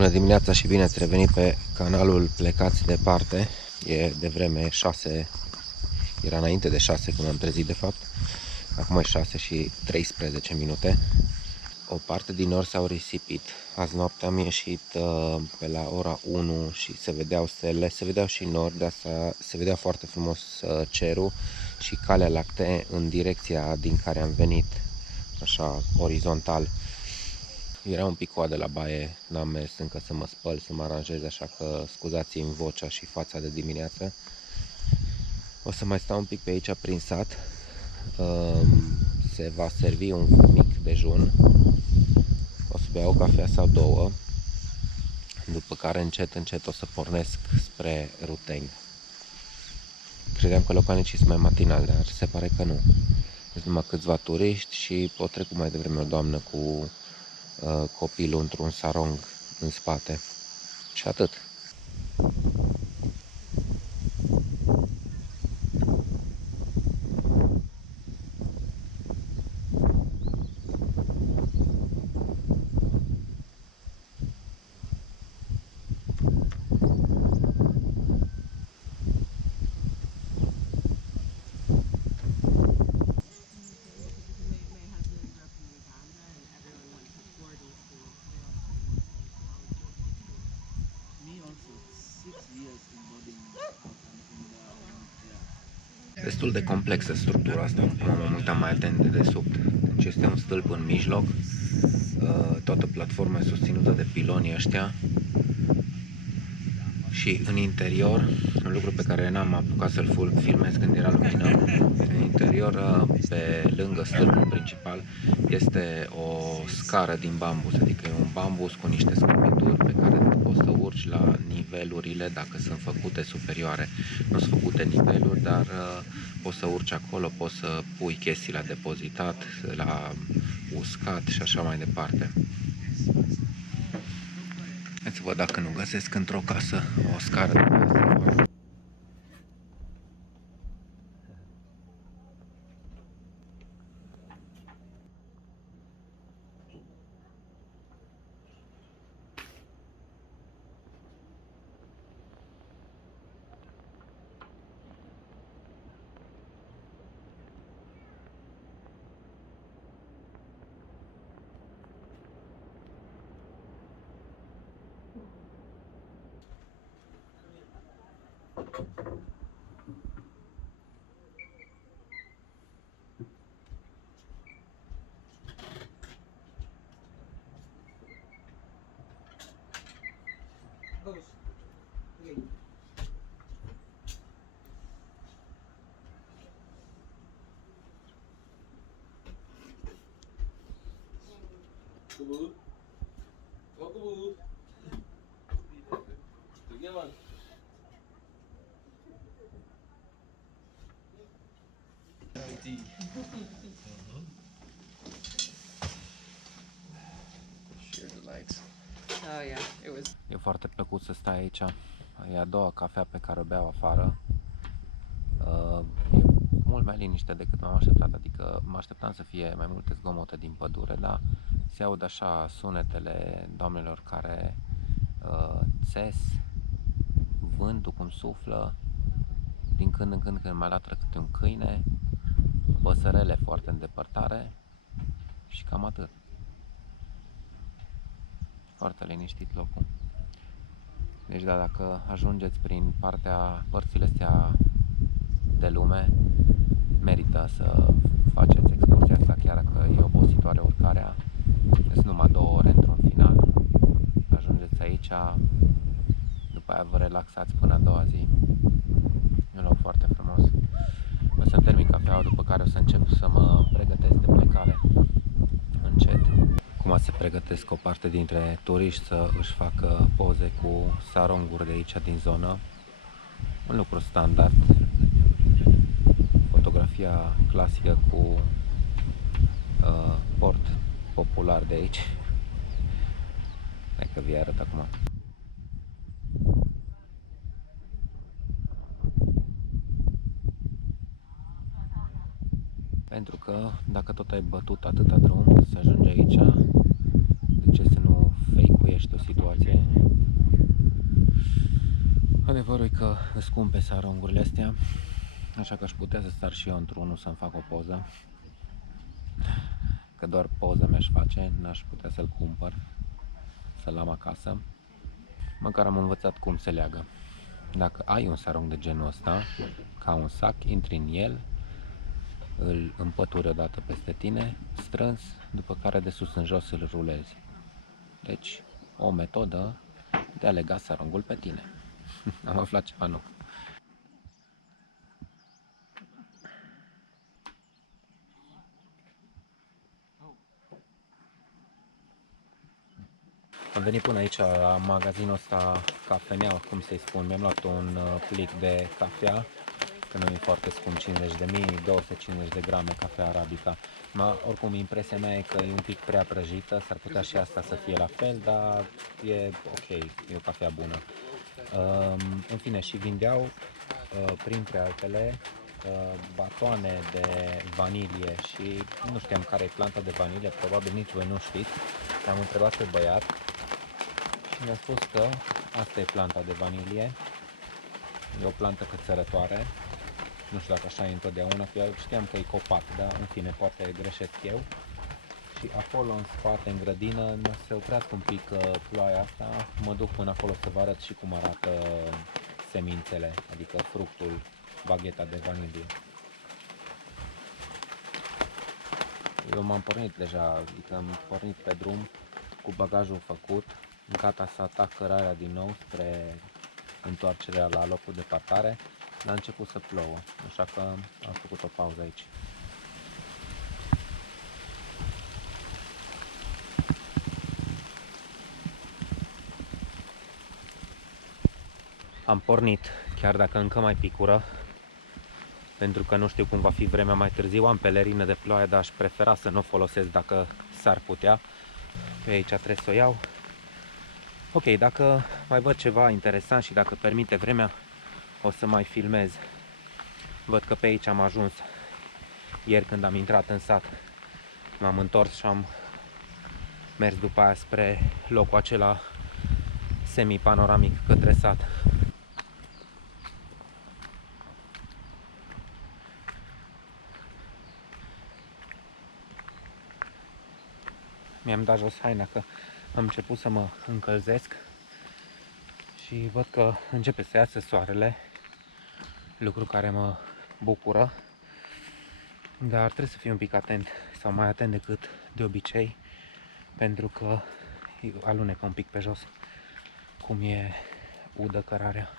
Bună dimineața și bine ați revenit pe canalul Plecați Departe. E de vreme 6, era înainte de 6 când am trezit de fapt. Acum e 6 și 13 minute. O parte din nori s-au risipit. Azi noapte am ieșit pe la ora 1 și se vedeau stele, se vedeau și nori, de asta se vedea foarte frumos cerul și Calea Lactee în direcția din care am venit, așa orizontal. Era un pic coadă la baie, n-am mers încă să mă spăl, să mă aranjez, așa că scuzați-mi vocea și fața de dimineață. O să mai stau un pic pe aici prin sat. Se va servi un mic dejun. O să beau o cafea sau două, după care încet, încet o să pornesc spre Ruteni. Credeam că localnicii sunt mai matinali, dar se pare că nu. Sunt numai câțiva turiști și o trecut mai devreme o doamnă cu copilul într-un sarong în spate. Și atât. Destul de complexă structura asta, m-am uitat mai atent de desubt. Deci este un stâlp în mijloc, toată platforma e susținută de pilonii ăștia și în interior, un lucru pe care n-am apucat să-l filmez când era lumină, în interior, pe lângă stâlpul principal, este o scară din bambus, adică e un bambus cu niște scopituri pe care poți să urci la nivelurile, dacă sunt făcute superioare. Nu sunt făcute niveluri, dar poți să urci acolo, poți să pui chestii la depozitat, la uscat și așa mai departe. Hai să văd dacă nu găsesc într-o casă o scară de asta. E foarte plăcut să stai aici. E a doua cafea pe care o beau afară. E mult mai liniște decât m-am așteptat, adică mă așteptam să fie mai multe zgomote din pădure, dar se aud așa sunetele doamnelor care țes, vântul cum suflă, din când în când mai latră câte un câine, păsărele foarte în depărtare și cam atât. Foarte liniștit locul. Deci da, dacă ajungeți prin părțile astea de lume, merită să faceți excursia asta, chiar dacă e obositoare urcarea. Sunt numai 2 ore într-un final. Ajungeți aici, după aia vă relaxați până a doua zi. E un loc foarte frumos. O să termin cafeaua, după care o să încep să mă pregătesc de plecare încet. Acum se pregătesc o parte dintre turiști să își facă poze cu saronguri de aici din zonă. Un lucru standard. Fotografia clasică cu port popular de aici. Hai că vi arăt acum. Pentru că dacă tot ai bătut atâta drum să ajungi aici, de ce să nu fake-uiești trăiești o situație. Adevărul e că îs scumpe sarongurile astea, așa că aș putea să sar și eu într-unul să-mi fac o poză. Că doar poză mi-aș face, n-aș putea să-l cumpăr, să-l am acasă. Măcar am învățat cum se leagă. Dacă ai un sarong de genul ăsta, ca un sac, intri în el, îl împături odată peste tine, strâns, după care de sus în jos îl rulezi. Deci, o metodă de a lega sarongul pe tine. Am aflat ceva nou. Am venit până aici la magazinul ăsta cafenea, cum să-i spun. Mi-am luat un plic de cafea, că nu e foarte scump, 50.000, 250 de grame cafea arabica. Oricum, impresia mea e că e un pic prea prăjită, s-ar putea și asta să fie la fel, dar e ok, e o cafea bună. În fine, și vindeau, printre altele, batoane de vanilie și nu știam care e planta de vanilie, probabil nici voi nu știți. Am întrebat pe băiat și mi-a spus că asta e planta de vanilie, e o plantă cățărătoare, nu știu dacă așa e întotdeauna, că eu știam că e copac, dar în fine, poate greșesc eu. Și acolo în spate, în grădină, o să oprească un pic ploaia asta, mă duc până acolo să vă arăt și cum arată semințele, adică fructul, bagheta de vanilie. Eu m-am pornit deja, adică am pornit pe drum cu bagajul făcut, gata să atac cărarea din nou spre întoarcerea la locul de parcare, dar a început să plouă, așa că am făcut o pauză aici. Am pornit, chiar dacă încă mai picură, pentru că nu știu cum va fi vremea mai târziu. Am pelerină de ploaie, dar aș prefera să nu o folosesc dacă s-ar putea. Pe aici trebuie să o iau. Ok, dacă mai văd ceva interesant și dacă permite vremea, o să mai filmez. Văd că pe aici am ajuns ieri când am intrat în sat. M-am întors și am mers după aia spre locul acela semi-panoramic către sat. Mi-am dat jos haina că am început să mă încălzesc și văd că începe să iasă soarele, lucru care mă bucură, dar trebuie să fiu un pic atent sau mai atent decât de obicei, pentru că alunecă un pic pe jos, cum e udă cărarea.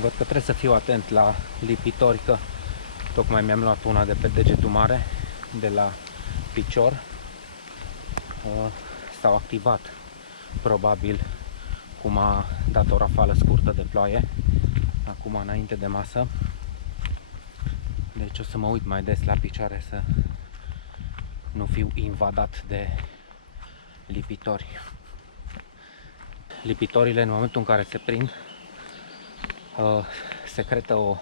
Văd că trebuie să fiu atent la lipitori, că tocmai mi-am luat una de pe degetul mare, de la picior. S-au activat, probabil, cum a dat o rafală scurtă de ploaie, acum înainte de masă. Deci o să mă uit mai des la picioare să nu fiu invadat de lipitori. Lipitorile, în momentul în care se prind, secretă o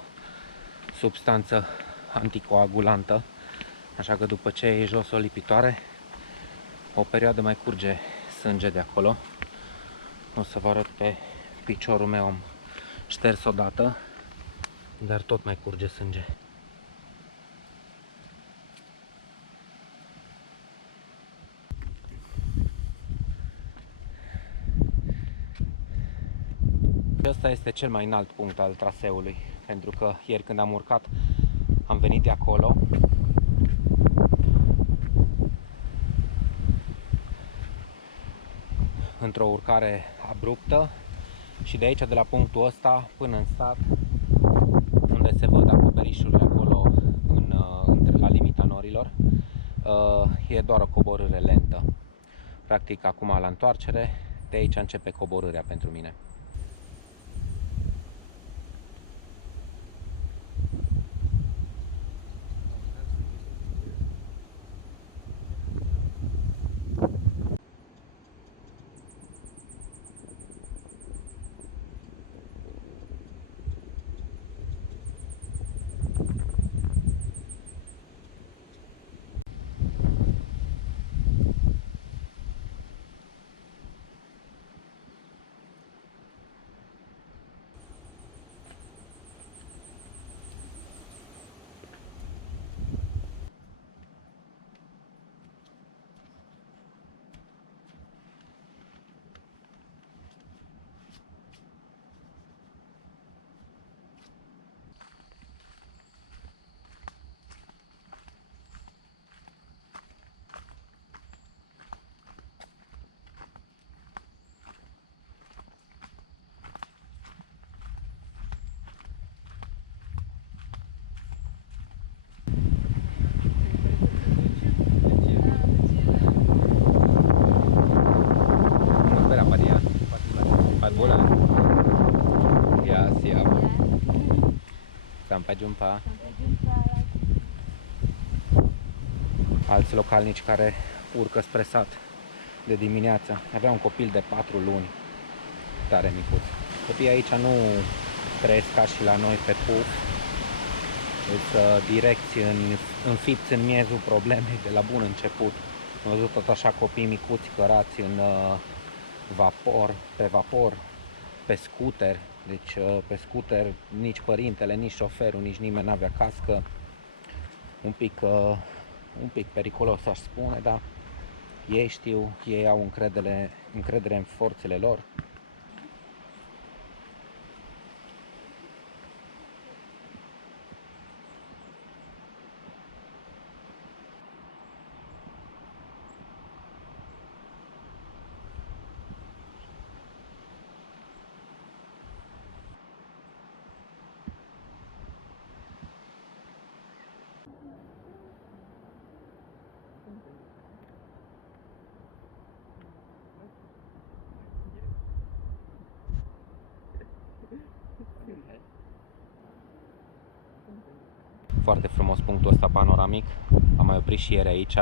substanță anticoagulantă, așa că după ce iei jos o lipitoare, o perioadă mai curge sânge de acolo. O să vă arăt pe piciorul meu, am șters odată, dar tot mai curge sânge. Ăsta este cel mai înalt punct al traseului, pentru că ieri când am urcat am venit de acolo într-o urcare abruptă și de aici, de la punctul ăsta până în sat, unde se văd acoperișurile acolo la limita norilor, e doar o coborâre lentă. Practic acum la întoarcere, de aici începe coborârea pentru mine. Sampai jumpa. Alți localnici care urcă spre sat de dimineață. Avea un copil de 4 luni, tare micuț. Copiii aici nu trăiesc ca și la noi pe puf. Sunt direcți înfipți în miezul problemei de la bun început. Am văzut tot așa copii micuți cărați în vapor, pe vapor, pe scooter. Deci pe scooter nici părintele, nici șoferul, nici nimeni n-avea cască. Un pic periculos, aș spune, dar ei știu, ei au încredere în forțele lor. Foarte frumos punctul ăsta panoramic. Am mai oprit și ieri aici,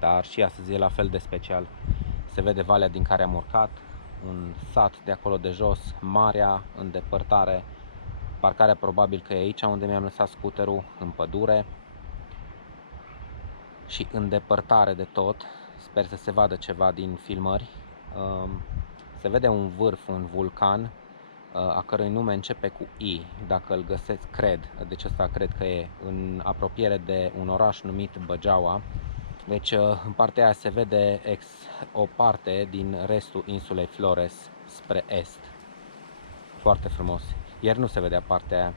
dar și astăzi e la fel de special. Se vede valea din care am urcat, un sat de acolo de jos, marea în depărtare, parcarea probabil că e aici unde mi-am lăsat scooterul, în pădure. Și în depărtare de tot, sper să se vadă ceva din filmări, se vede un vârf, un vulcan, a cărui nume începe cu I, dacă îl găsesc, deci ăsta cred că e în apropiere de un oraș numit Băgeaua. Deci în partea aia se vede o parte din restul insulei Flores spre est. Foarte frumos. Ieri nu se vedea partea aia.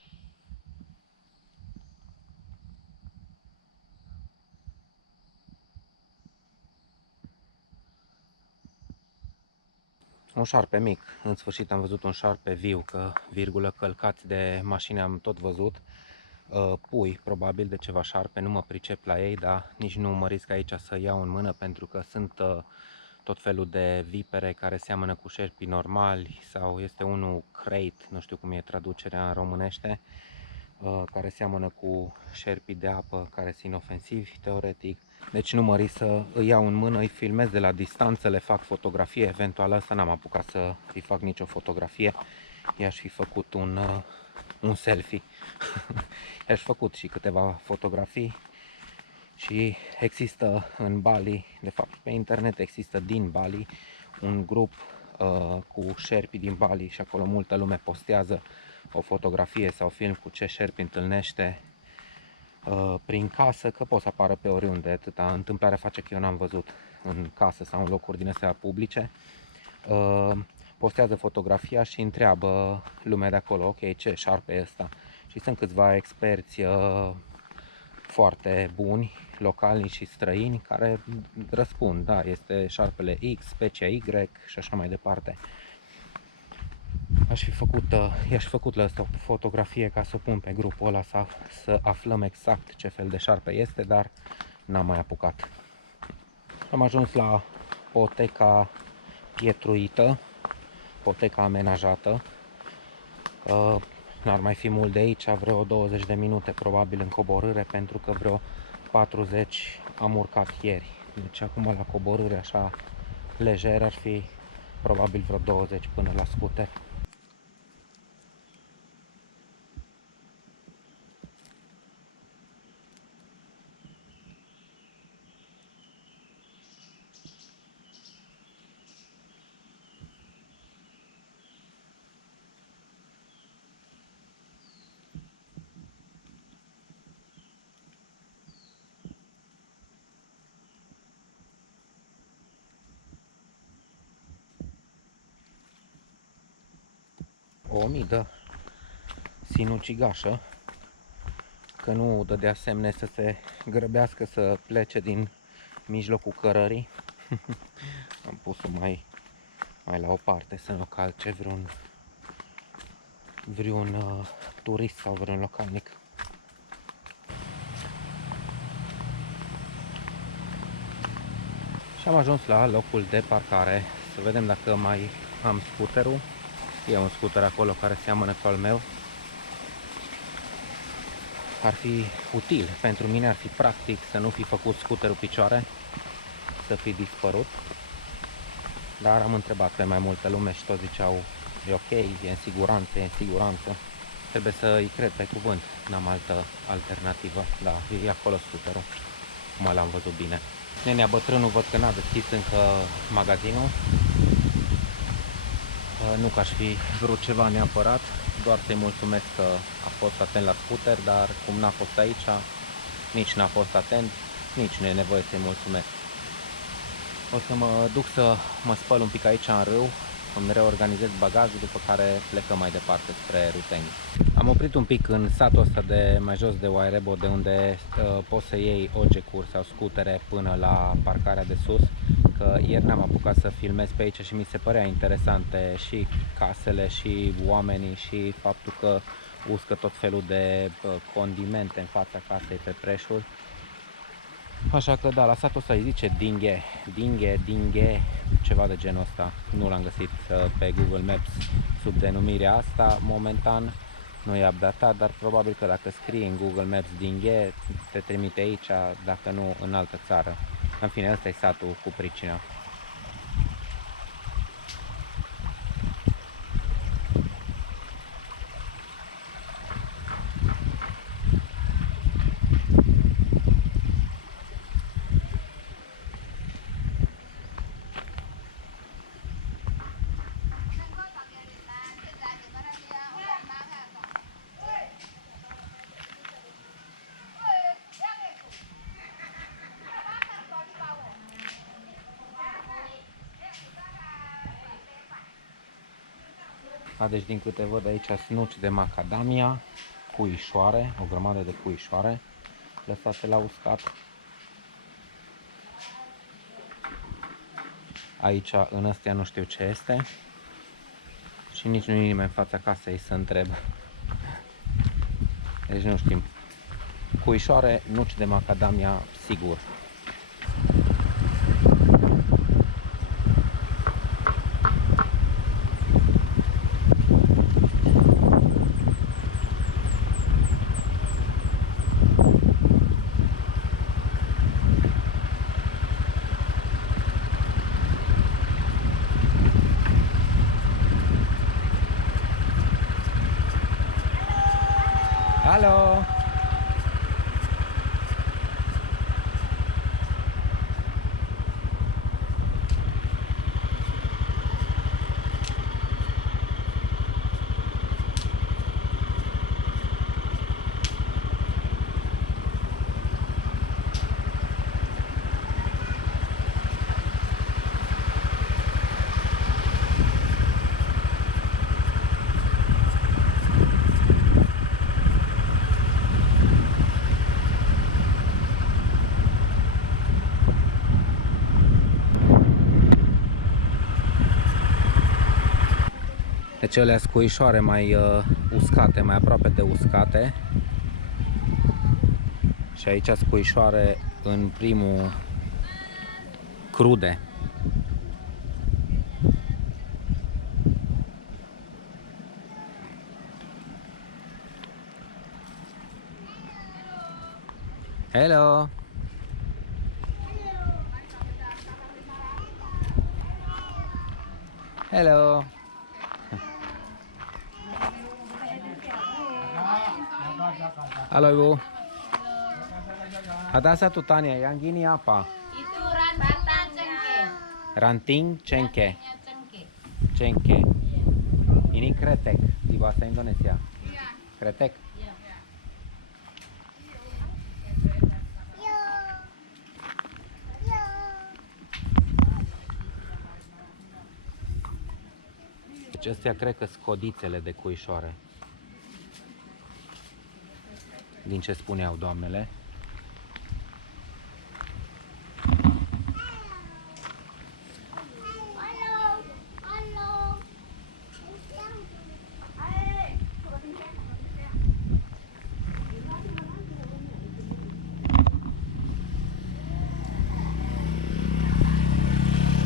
Un șarpe mic, în sfârșit am văzut un șarpe viu, că virgulă călcați de mașini am tot văzut. Pui, probabil, de ceva șarpe, nu mă pricep la ei, dar nici nu mă risc aici să iau în mână, pentru că sunt tot felul de vipere care seamănă cu șerpii normali, sau este unul crate, nu știu cum e traducerea în românește, care seamănă cu șerpii de apă, care sunt inofensivi, teoretic. Deci nu mă risc să îi iau în mână, îi filmez de la distanță, le fac fotografie, eventual asta n-am apucat să îi fac nicio fotografie, i-aș fi făcut un selfie. I-aș făcut și câteva fotografii. Și există în Bali, de fapt pe internet există din Bali un grup cu șerpii din Bali și acolo multă lume postează o fotografie sau film cu ce șerpi întâlnește prin casă, că pot să apară pe oriunde, atâta întâmplare face că eu n-am văzut în casă sau în locuri din astea publice. Postează fotografia și întreabă lumea de acolo, ok, ce șarpe e ăsta? Și sunt câțiva experți foarte buni, locali și străini, care răspund, da, este șarpele X, specia Y și așa mai departe. I-aș făcut la asta o fotografie ca să o pun pe grupul ăla, să aflăm exact ce fel de șarpe este, dar n-am mai apucat. Am ajuns la poteca pietruită, poteca amenajată. N-ar mai fi mult de aici, vreo 20 de minute probabil în coborâre, pentru că vreo 40 am urcat ieri. Deci acum la coborâre așa lejer ar fi probabil vreo 20 până la scooter. O midă sinucigașă, că nu dădea semne să se grăbească să plece din mijlocul cărării. Am pus-o mai la o parte să nu calce vreun turist sau vreun localnic. Și am ajuns la locul de parcare. Să vedem dacă mai am scooterul. E un scooter acolo care seamănă cu al meu. Ar fi util, pentru mine ar fi practic să nu fi făcut scooterul picioare, să fi dispărut. Dar am întrebat pe mai multă lume și toți ziceau e ok, e în siguranță, e în siguranță. Trebuie să îi cred pe cuvânt, n-am altă alternativă. Da, e acolo scooterul, cum l-am văzut bine. Nenea bătrânul văd că n-a deschis încă magazinul. Nu că aș fi vrut ceva neapărat, doar să-i mulțumesc că a fost atent la scooter, dar cum n-a fost aici, nici n-a fost atent, nici nu e nevoie să-i mulțumesc. O să mă duc să mă spăl un pic aici în râu, îmi reorganizez bagajul, după care plecăm mai departe spre Ruteni. Am oprit un pic în satul ăsta de mai jos de Wairebo, de unde poți să iei OG-curi sau scutere până la parcarea de sus. Că ieri n-am apucat să filmez pe aici și mi se părea interesante și casele și oamenii și faptul că uscă tot felul de condimente în fața casei pe preșuri. Așa că da, la satul ăsta îi zice Dinghe, ceva de genul ăsta. Nu l-am găsit pe Google Maps sub denumirea asta momentan. Nu e updatat, dar probabil că dacă scrii în Google Maps Dinghe, te trimite aici, dacă nu în altă țară. În fine, ăsta e satul cu pricina. Deci din câte văd aici snuci de macadamia, puișoare, o grămadă de puișoare lăsate la uscat. Aici în astea nu știu ce este și nici nu e nimeni în fața casei să întreb. Deci nu știm. Puișoare, nuci de macadamia, sigur. Alo! Deci alea scuișoare mai uscate, mai aproape de uscate. Și aici scuișoare în primul crude. Hello! Hello! Halo Ibu. Ada satu tanya, yang gini apa? Itu ranting cengkeh. Ranting cengkeh. Rantingnya cengkeh. Cengkeh. Ini kretek di bahasa Indonesia. Kretek. Iya. Deci astea cred că sunt codițele de cuișoare. Din ce spuneau doamnele.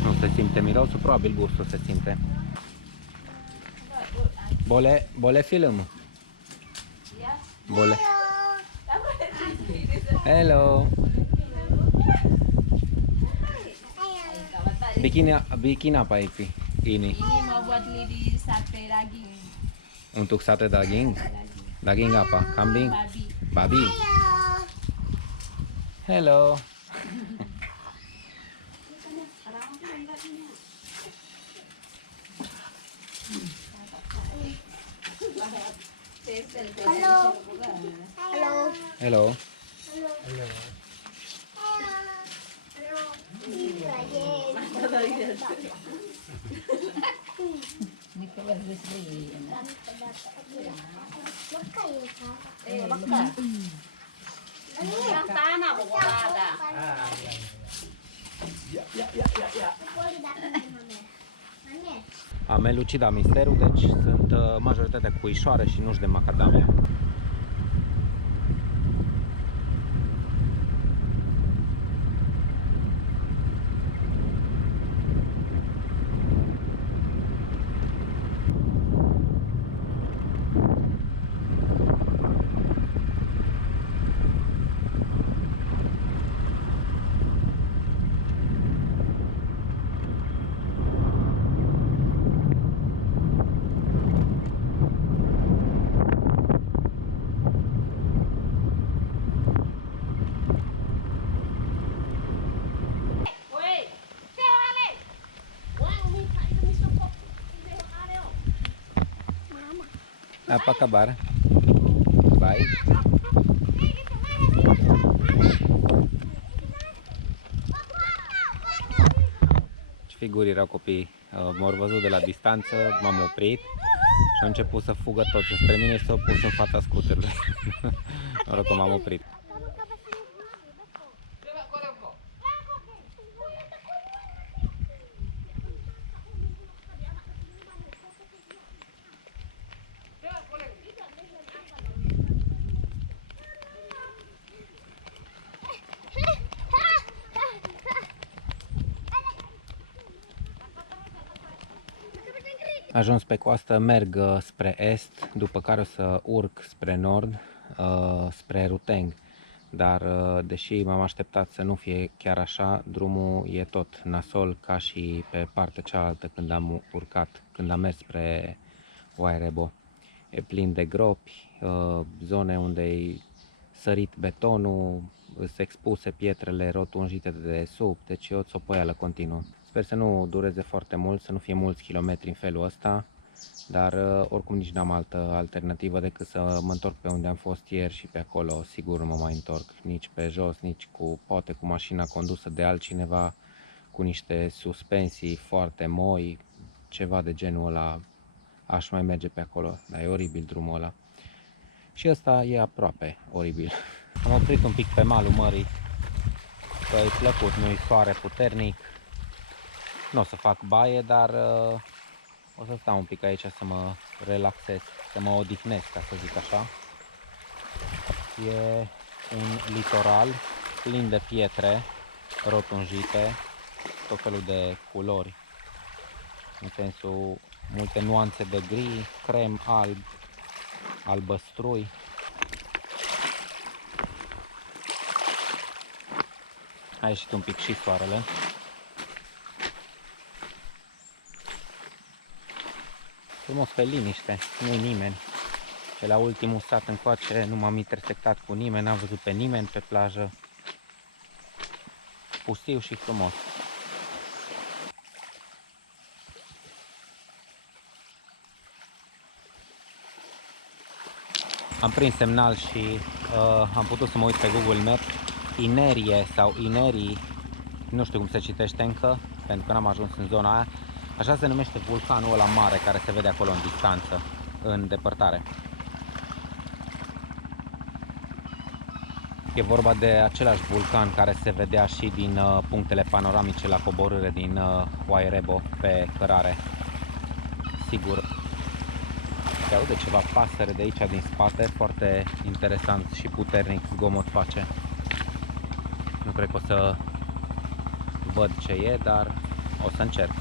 Nu se simte mirosul, probabil gustul se simte. Bole film? Bole. Hello. Bikin apa ini? Ini mau buat lidi sate daging. Untuk sate daging? Daging apa? Kambing? Babi. Babi. Hello. Halo. Halo. Hello. Ini keluar dari sini. Yang tanah pokoknya ada. Am elucidat misterul, deci sunt majoritatea cuișoare și nuși de macadamia. Apa kabar? Baik. Ce figuri erau copiii. M-au văzut de la distanță, m-am oprit și au început să fugă toți spre mine și s-au pus în fața scuterului. Noroc că m-am oprit. Ajuns pe coastă, merg spre est, după care o să urc spre nord, spre Ruteng. Dar deși m-am așteptat să nu fie chiar așa, drumul e tot nasol ca și pe partea cealaltă când am urcat, când am mers spre Wairebo. E plin de gropi, zone unde e sărit betonul, sunt expuse pietrele rotunjite de sub, deci e o țopoială continuă. Sper să nu dureze foarte mult, să nu fie mulți kilometri în felul ăsta, dar oricum nici n-am altă alternativă decât să mă întorc pe unde am fost ieri și pe acolo sigur nu mă mai întorc, nici pe jos, nici poate cu mașina condusă de altcineva, cu niște suspensii foarte moi, ceva de genul ăla, aș mai merge pe acolo, dar e oribil drumul ăla. Și ăsta e aproape oribil. Am oprit un pic pe malul mării, că e plăcut, nu e soare puternic. Nu o să fac baie, dar O să stau un pic aici să mă relaxez, să mă odihnesc, ca să zic așa. E un litoral plin de pietre rotunjite, tot felul de culori, în sensul multe nuanțe de gri, crem, alb, albăstrui. A ieșit un pic și soarele. Frumos pe liniște, nu-i nimeni. De la ultimul sat încoace nu m-am intersectat cu nimeni, n-am văzut pe nimeni pe plajă. Pustiu și frumos. Am prins semnal și am putut să mă uit pe Google Maps. Inerie sau Inerii, nu știu cum se citește încă, pentru că n-am ajuns în zona aia. Așa se numește vulcanul ăla mare care se vede acolo în distanță, în depărtare. E vorba de același vulcan care se vedea și din punctele panoramice la coborâre din Wairebo pe cărare. Sigur, se aude ceva pasăre de aici din spate, foarte interesant și puternic zgomot face. Nu cred că o să văd ce e, dar o să încerc.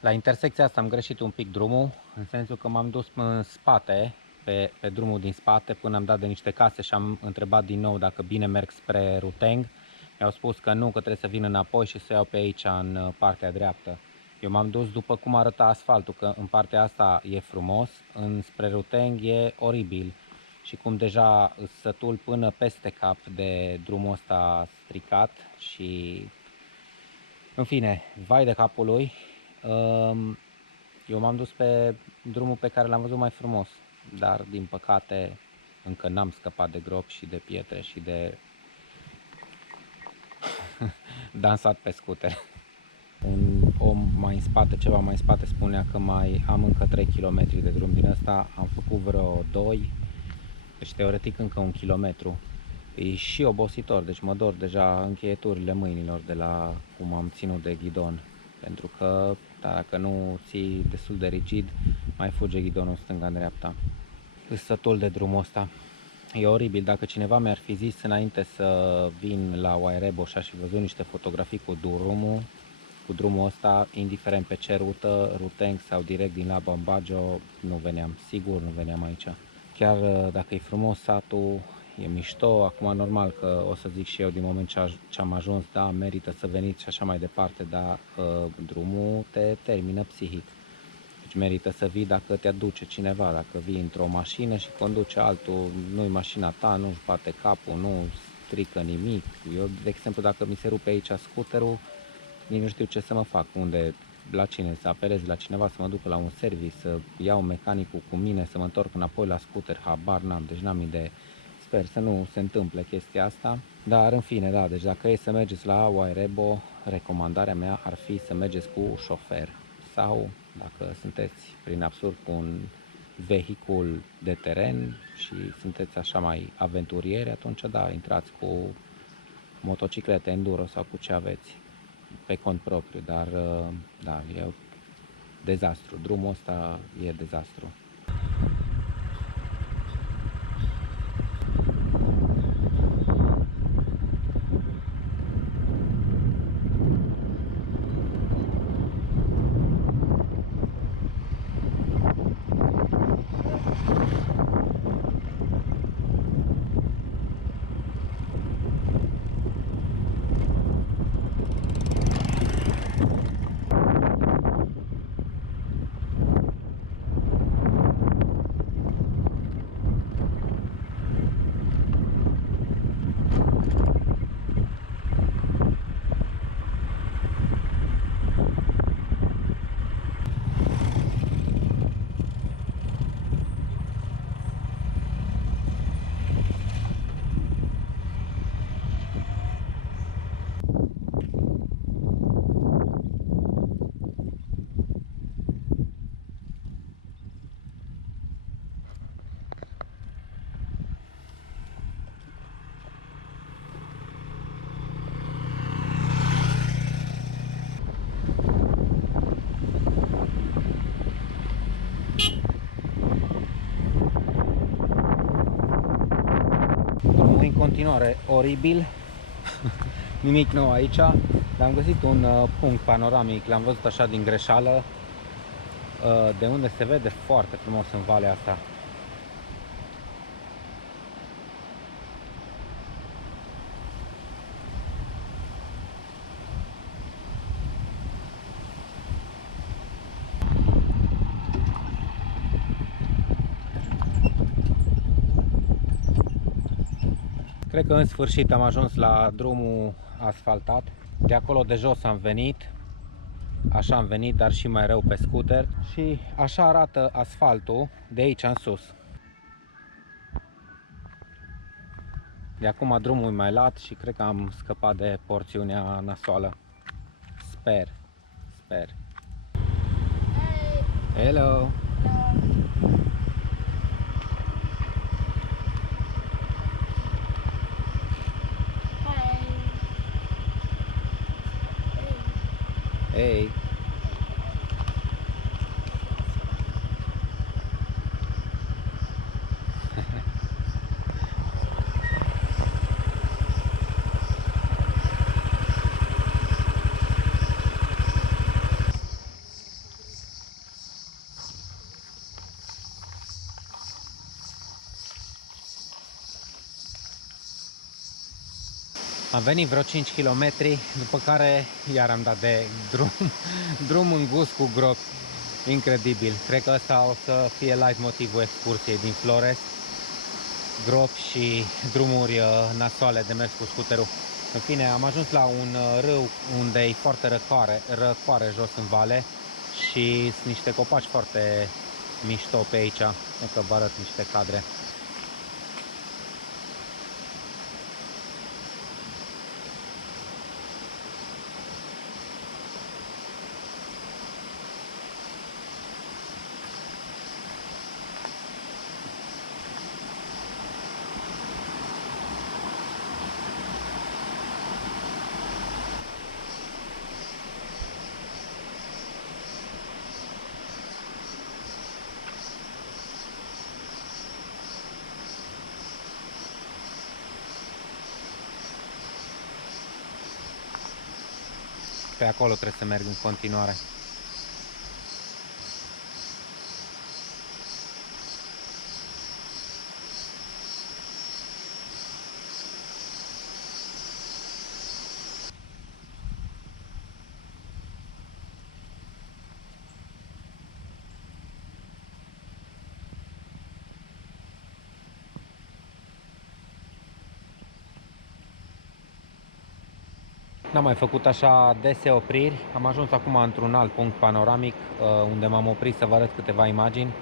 La intersecția asta am greșit un pic drumul, în sensul că m-am dus în spate, pe drumul din spate, până am dat de niște case și am întrebat din nou dacă bine merg spre Ruteng. Mi-au spus că nu, că trebuie să vin înapoi și să iau pe aici, în partea dreaptă. Eu m-am dus după cum arăta asfaltul, că în partea asta e frumos, spre Ruteng e oribil. Și cum deja îs sătul până peste cap de drumul ăsta stricat și... În fine, vai de capul lui. Eu m-am dus pe drumul pe care l-am văzut mai frumos, dar din păcate încă n-am scăpat de gropi și de pietre și de dansat pe scooter. Un om mai în spate, ceva mai în spate, spunea că mai am încă 3 km de drum din ăsta, am făcut vreo 2, deci teoretic încă 1 kilometru. E și obositor, deci mă dor deja încheieturile mâinilor de la cum am ținut de ghidon. Pentru că dacă nu ții destul de rigid, mai fuge ghidonul stânga-dreapta. Îs sătul de drumul ăsta. E oribil. Dacă cineva mi-ar fi zis înainte să vin la Wairebo și aș fi văzut niște fotografii cu drumul ăsta, indiferent pe ce rută, Ruteng sau direct din La Bambajo, nu veneam. Sigur nu veneam aici. Chiar dacă e frumos satul, e mișto, acum normal că o să zic și eu din moment ce am ajuns, da, merită să veniți și așa mai departe, dar drumul te termină psihic. Deci merită să vii dacă te aduce cineva, dacă vii într-o mașină și conduce altul, nu-i mașina ta, nu-și bate capul, nu strică nimic. Eu, de exemplu, dacă mi se rupe aici scooterul, nici nu știu ce să mă fac, la cine, să apelez la cineva, să mă duc la un service, să iau mecanicul cu mine, să mă întorc înapoi la scooter, habar n-am, deci n-am idee. Sper să nu se întâmple chestia asta, dar în fine, da, deci dacă e să mergeți la Wairebo, recomandarea mea ar fi să mergeți cu șofer sau, dacă sunteți prin absurd cu un vehicul de teren și sunteți așa mai aventurieri, atunci da, intrați cu motociclete enduro sau cu ce aveți pe cont propriu, dar da, e dezastru, drumul ăsta e dezastru. continuare oribil. Nimic nou aici. Dar am găsit un punct panoramic, l-am văzut așa din greșeală, de unde se vede foarte frumos în valea asta. Cred că în sfârșit am ajuns la drumul asfaltat. De acolo de jos am venit, așa am venit, dar și mai rău pe scooter. Și așa arată asfaltul de aici în sus. De acum drumul e mai lat și cred că am scăpat de porțiunea nasoală. Sper. Hello! Hey! Am venit vreo 5 km, după care iar am dat de drum îngust cu gropi. Incredibil. Cred că ăsta o să fie live motivul excursiei din Flores. Gropi și drumuri nasoale de mers cu scuterul. În fine, am ajuns la un râu unde e foarte răcoare jos în vale și sunt niște copaci foarte mișto pe aici. Că vă arăt niște cadre. Pe acolo trebuie să merg în continuare. N-am mai făcut așa dese opriri. Am ajuns acum într-un alt punct panoramic unde m-am oprit să vă arăt câteva imagini.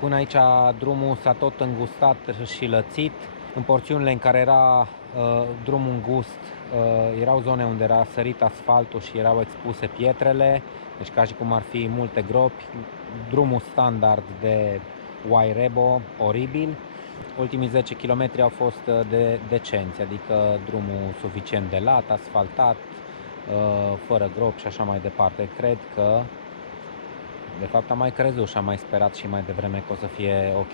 Până aici drumul s-a tot îngustat și lățit. În porțiunile în care era drumul îngust erau zone unde era sărit asfaltul și erau expuse pietrele, deci ca și cum ar fi multe gropi. Drumul standard de Wairebo, oribil. Ultimii 10 km au fost decenți, adică drumul suficient de lat, asfaltat, fără gropi și așa mai departe. Cred că, de fapt am mai crezut și am mai sperat și mai devreme că o să fie ok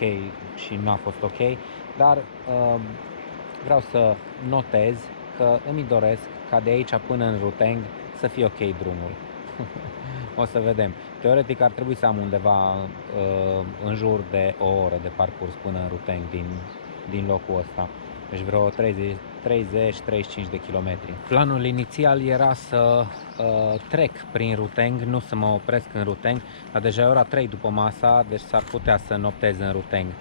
și n-a fost ok, dar vreau să notez că îmi doresc ca de aici până în Ruteng să fie ok drumul. O să vedem. Teoretic ar trebui să am undeva în jur de o oră de parcurs până în Ruteng din locul ăsta. Deci vreo 30-35 de kilometri. Planul inițial era să trec prin Ruteng, nu să mă opresc în Ruteng, dar deja e ora 3 după masa, deci s-ar putea să noptez în Ruteng.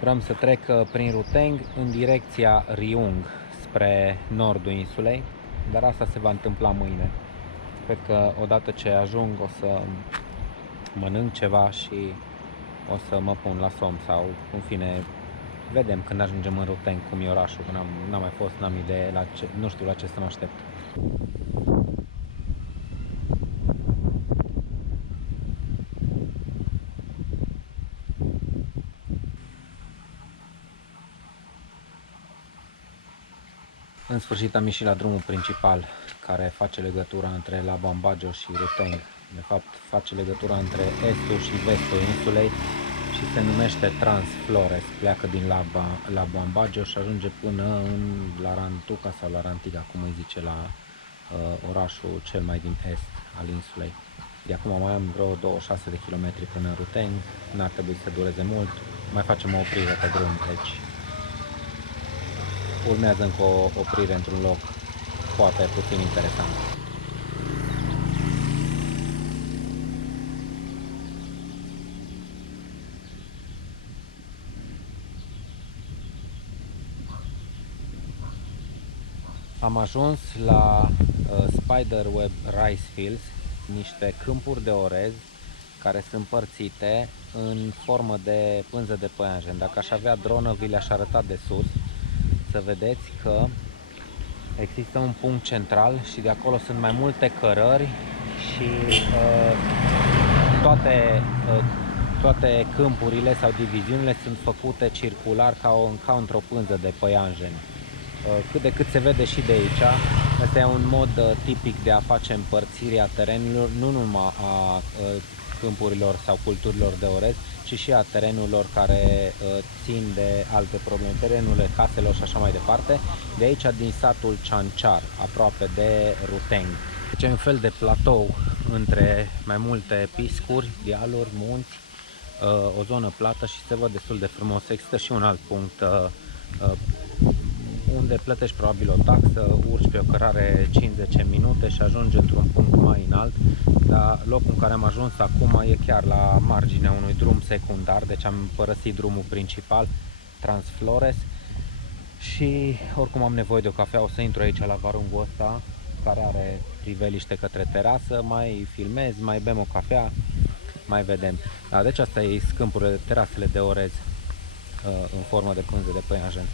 Vreau să trec prin Ruteng în direcția Riung, spre nordul insulei, dar asta se va întâmpla mâine. Cred că odată ce ajung o să mănânc ceva și o să mă pun la somn sau, în fine, vedem când ajungem în Ruteng cum e orașul, că n-am mai fost, n-am idee, nu știu la ce să mă aștept. În sfârșit am ieșit la drumul principal care face legătura între La Bambajo și Ruteng. De fapt face legătura între estul și vestul insulei și și se numește Transflores. Pleacă din la Bambagio și ajunge până în la Rantuca sau la Rantiga, cum îi zice, la orașul cel mai din est al insulei. De acum mai am vreo 26 de kilometri până în Ruteng, n-ar trebui să dureze mult, mai facem o oprire pe drum, deci urmează încă o oprire într-un loc poate puțin interesant. Am ajuns la Spiderweb Rice Fields, niște câmpuri de orez care sunt împărțite în formă de pânză de păianjen. Dacă aș avea dronă, vi le-aș arăta de sus, să vedeți că există un punct central și de acolo sunt mai multe cărări și toate câmpurile sau diviziunile sunt făcute circular ca într-o pânză de păianjen. Cât de cât se vede și de aici. Asta e un mod tipic de a face împărțirea terenurilor, nu numai a câmpurilor sau culturilor de orez, ci și a terenurilor care țin de alte probleme, terenurile caselor și așa mai departe. De aici, din satul Cianciar, aproape de Ruteng. Deci e un fel de platou între mai multe piscuri, dealuri, munți, o zonă plată și se văd destul de frumos. Există și un alt punct unde plătești probabil o taxă, urci pe o cărare 5-10 minute și ajungi într-un punct mai înalt, dar locul în care am ajuns acum e chiar la marginea unui drum secundar, deci am părăsit drumul principal, Transflores, și oricum am nevoie de o cafea, o să intru aici la varungul ăsta, care are priveliște către terasă, mai filmez, mai bem o cafea, mai vedem. Da, deci asta e scâmpurile, terasele de orez în formă de pânză de păianjen.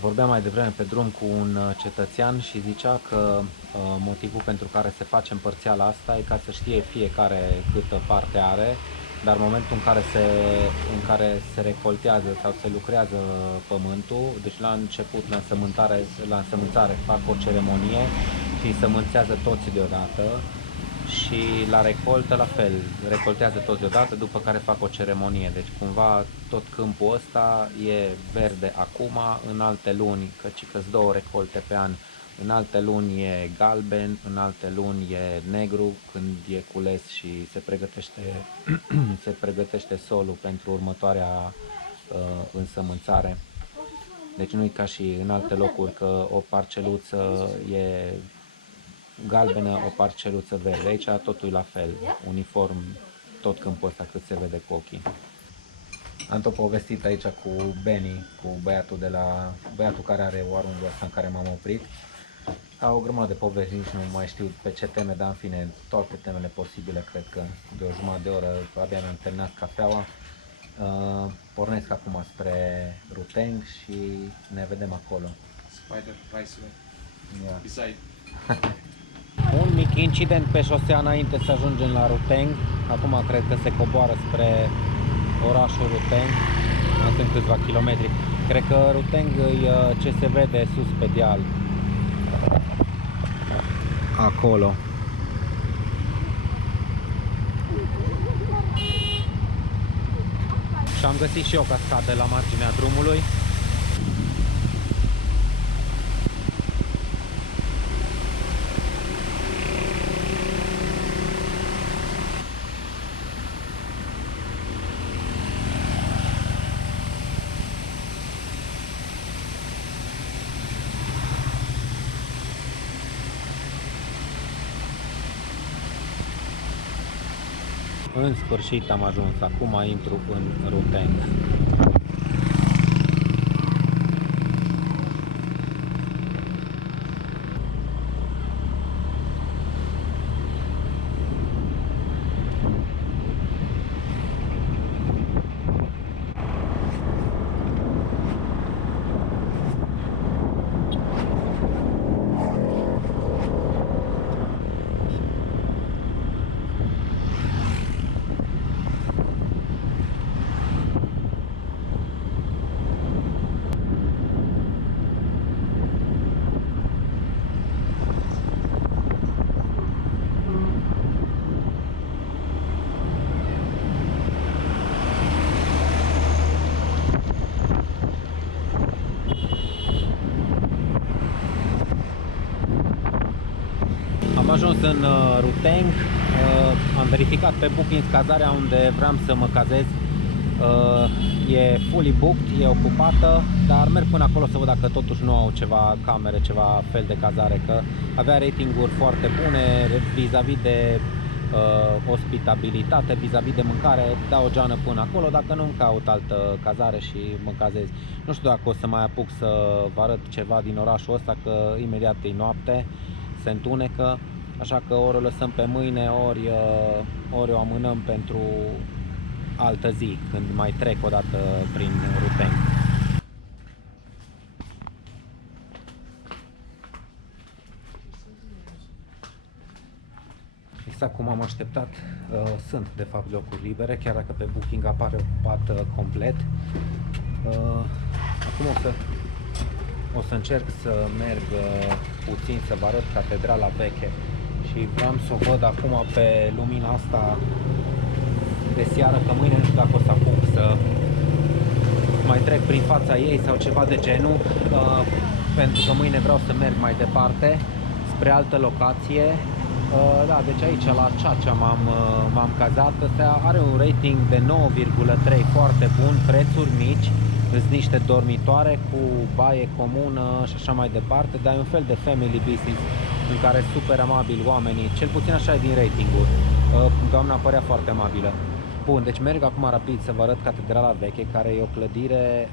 Vorbeam mai devreme pe drum cu un cetățean și zicea că motivul pentru care se face împărțeala asta e ca să știe fiecare câtă parte are, dar în momentul în care se recoltează sau se lucrează pământul, deci la început, la însămânțare fac o ceremonie și însămânțează toți deodată și la recoltă la fel, recoltează toți deodată, după care fac o ceremonie. Deci cumva tot câmpul ăsta e verde acum, în alte luni, căci că-s 2 recolte pe an, în alte luni e galben, în alte luni e negru, când e cules și se pregătește solul pentru următoarea însămânțare. Deci nu e ca și în alte locuri că o parceluță e galbenă, o parceluță verde. Aici totul e la fel, uniform, tot câmpul ăsta cât se vede cu ochii. Am tot povestit aici cu Benny, cu băiatul care are oarungul ăsta în care m-am oprit. Au o grămadă de povești, nici nu mai știu pe ce teme, dar în fine, toate temele posibile, cred că de o jumătate de oră abia mi-am terminat cafeaua. Pornesc acum spre Ruteng și ne vedem acolo. Spider Riceway. Yeah. Beside. Un mic incident pe șosea înainte să ajungem la Ruteng. Acum cred că se coboară spre orașul Ruteng. Mai sunt câțiva kilometri. Cred că Ruteng e ce se vede sus pe deal. Acolo. Și am găsit și eu cascadă la marginea drumului. În sfârșit am ajuns, acum intru în Ruteng. în Ruteng, am verificat pe Booking cazarea unde vreau să mă cazez. E fully booked, e ocupată, dar merg până acolo să văd dacă totuși nu au ceva camere, ceva fel de cazare, că avea ratinguri foarte bune vis-a-vis de ospitabilitate, vis-a-vis de mâncare. Dau o geană până acolo, dacă nu îmi caut altă cazare și mă cazez. Nu știu dacă o să mai apuc să vă arăt ceva din orașul ăsta, că imediat e noapte, se întunecă, așa că ori o lăsăm pe mâine, ori o amânăm pentru altă zi, când mai trec o dată prin Ruteng. Exact cum am așteptat, sunt de fapt locuri libere, chiar dacă pe Booking apare ocupat complet. Acum o să încerc să merg puțin să vă arăt catedrala veche și vreau să o văd acum pe lumina asta de seară, că mâine nu știu dacă o să apuc să mai trec prin fața ei sau ceva de genul, pentru că mâine vreau să merg mai departe spre altă locație. Da, deci aici la Ceacea m-am cazat. Ăsta are un rating de 9,3, foarte bun, prețuri mici, sunt niște dormitoare cu baie comună și așa mai departe, dar e un fel de family business în care super amabili oamenii, cel puțin așa e din ratinguri. Doamna părea foarte amabilă. Bun, deci merg acum rapid să vă arăt catedrala veche, care e o clădire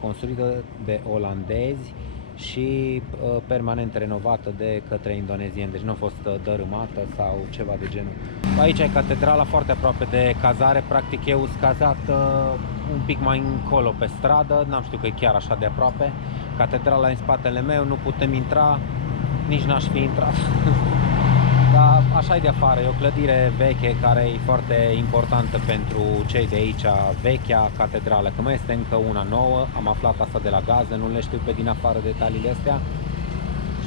construită de olandezi și permanent renovată de către indonezieni, deci nu a fost dărâmată sau ceva de genul. Aici e catedrala, foarte aproape de cazare, practic eu sunt cazat un pic mai încolo pe stradă, n-am știut că e chiar așa de aproape. Catedrala e în spatele meu, nu putem intra, nici n-aș fi intrat. Dar așa e de afară, e o clădire veche care e foarte importantă pentru cei de aici, vechea catedrală, că mai este încă una nouă, am aflat asta de la gază, nu le știu pe din afară detaliile astea.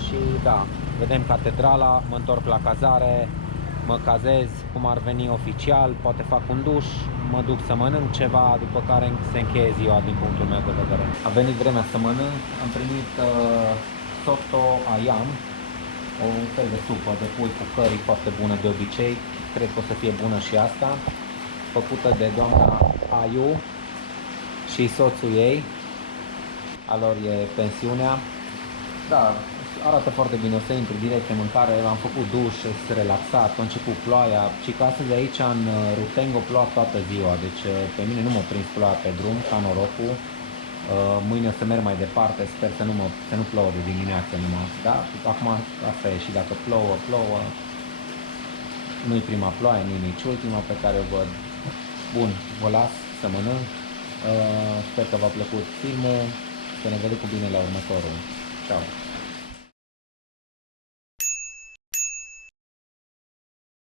Și da, vedem catedrala, mă întorc la cazare, mă cazez cum ar veni oficial, poate fac un duș, mă duc să mănânc ceva, după care se încheie ziua din punctul meu de vedere. A venit vremea să mănânc, am primit soto ayam, un fel de supă de pui cu curry foarte bună de obicei, cred că o să fie bună și asta, făcută de doamna Ayu și soțul ei, a lor e pensiunea. Da, arată foarte bine, o să intru direct în mâncare, am făcut duș, sunt relaxat, a început ploaia, și că astăzi aici în Ruteng o plouă toată ziua, deci pe mine nu m-a prins ploaia pe drum, ca norocul. Mâine o să merg mai departe, sper să nu plouă de dimineață numai, da? Acum asta e, și dacă plouă, nu-i prima ploaie, nu-i nici ultima pe care o văd. Bun, vă las să mănânc, sper că v-a plăcut filmul, să ne vedem cu bine la următorul. Ciao!